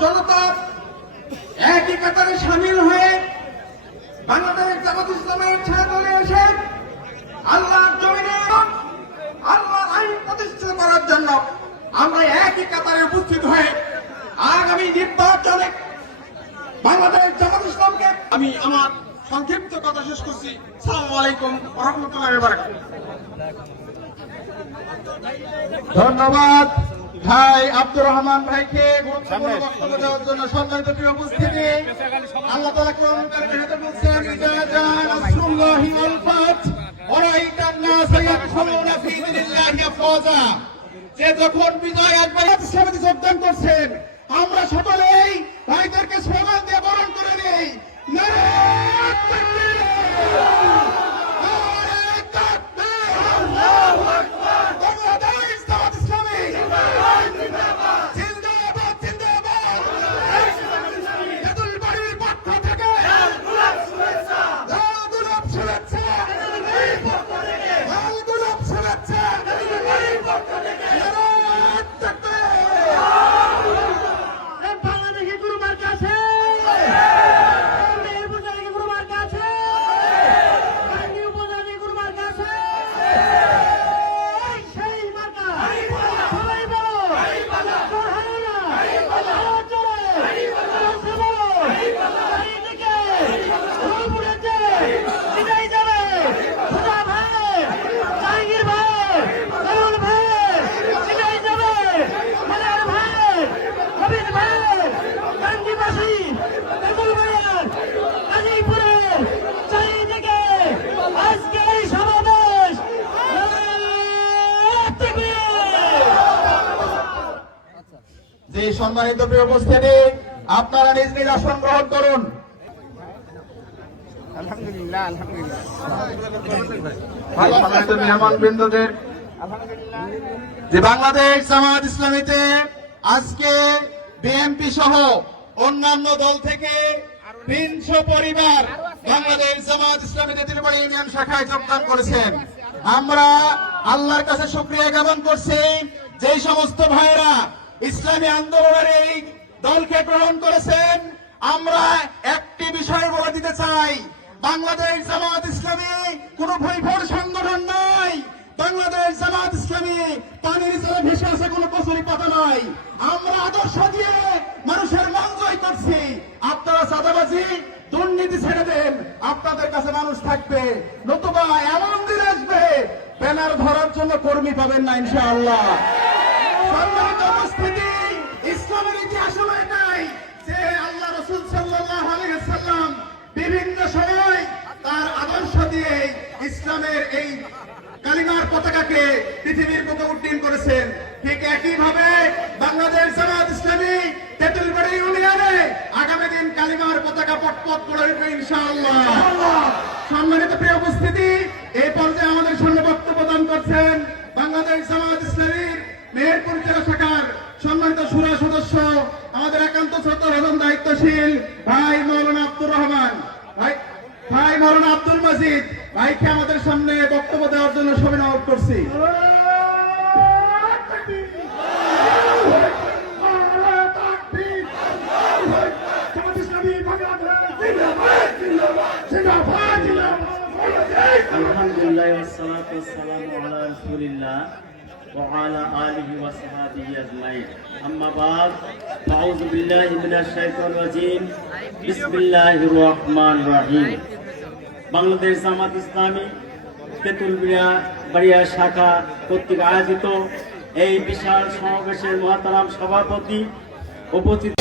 জনতা একই কাতারে সামিল হয়ে বাংলাদেশ জামাত ইসলামের ছেড়ে এসে আল্লাহর জমিনে আল্লাহর আইন প্রতিষ্ঠিত করার জন্য আমরা একই কাতারে উপস্থিত হয়ে আগামী নির্বাচনে বাংলাদেশ জামাত ইসলামকে আমি আমার সংক্ষিপ্ত কথা শেষ করছি। সালাম আলাইকুম রহমতুল্লাহ ধন্যবাদ ভাই আব্দুর রহমান ভাইকে গুরুত্বপূর্ণ বক্তব্য দেওয়ার জন্য সম্মানিত প্রিয় উপস্থিতি। আল্লাহ তালা কোরআন বলছেন ইজা জাআ নাসরুল্লাহি ওয়াল ফাত ওয়া রাআইতান নাসা ইয়াদখুলুনা ফী দীনিল্লাহি আফওয়াজা। যে যখন বিজয় একবার ইসলামে যোগদান করছেন আমরা সকলেই ভাইদেরকে স্লোগান দিয়ে বরণ করে নেই। no it! সম্মানিত প্রিয় উপস্থিতি আপনারা নিজ নিজ আসন গ্রহণ করুন। সম্মানিত মেহমান যে বাংলাদেশ জামাত ইসলামীতে আজকে বিএনপি সহ অন্যান্য দল থেকে তিনশো পরিবার বাংলাদেশ জামাত ইসলামীতে ত্রিপুরা ইউনিয়ন শাখায় যোগদান করেছেন। আমরা আল্লাহর কাছে শুক্রিয়া জ্ঞাপন করছি যে সমস্ত ভাইরা ইসলামী আন্দোলনের এই দলকে গ্রহণ করেছেন, আমরা একটি বিষয় বলে দিতে চাই। বাংলাদেশ জামাত ইসলামী কোন ভৈভর সংগঠন নয় বাংলাদেশ জামাত ইসলামী পানির জলে ভেসে আছে কোনো কচুরি পাতা নয় আমরা আদর্শ দিয়ে মানুষের মন জয় করছি। আপনারা চাঁদাবাজি, দুর্নীতি ছেড়ে দেন, আপনাদের কাছে মানুষ থাকবে। নতুবা এমন দিন আসবে, ব্যানার ধরার জন্য কর্মী পাবেন না ইনশাআল্লাহ। সম্মানিত উপস্থিতি বিভিন্ন সময় তার আদর্শ দিয়ে ইসলামের এই কালিমার পতাকাকে পৃথিবীর বুকে উড্ডীন করেছেন। ঠিক একই ভাবে বাংলাদেশ জামাত ইসলামী তেঁতুলবাড়ি ইউনিয়নে আগামী দিন কালিমার পতাকা পটপট করে উঠবে ইনশাআল্লাহ। সম্মানিত প্রিয় উপস্থিতি, এই পর্যায়ে আমাদের সামনে বক্তব্য দান করছেন বাংলাদেশ জামাত দায়িত্বশীল ভাই মৌলানা আব্দুর রহমান। ভাই মৌলানা আব্দুল মজিদ, ভাইকে আমাদের সামনে বক্তব্য দেওয়ার জন্য সবাই অনুরোধ করছি। আলহামদুলিল্লাহ لله والصلاة والسلام على رسول الله وعلى آله وصحبه أجمعين أما بعد أعوذ بالله من الشيطان الرجيم بسم الله الرحمن الرحيم বাংলাদেশ জামাত ইসলামী তেঁতুলবিয়া বাড়িয়া শাখা কর্তৃক আয়োজিত এই বিশাল সমাবেশের মহাতারাম সভাপতি উপস্থিত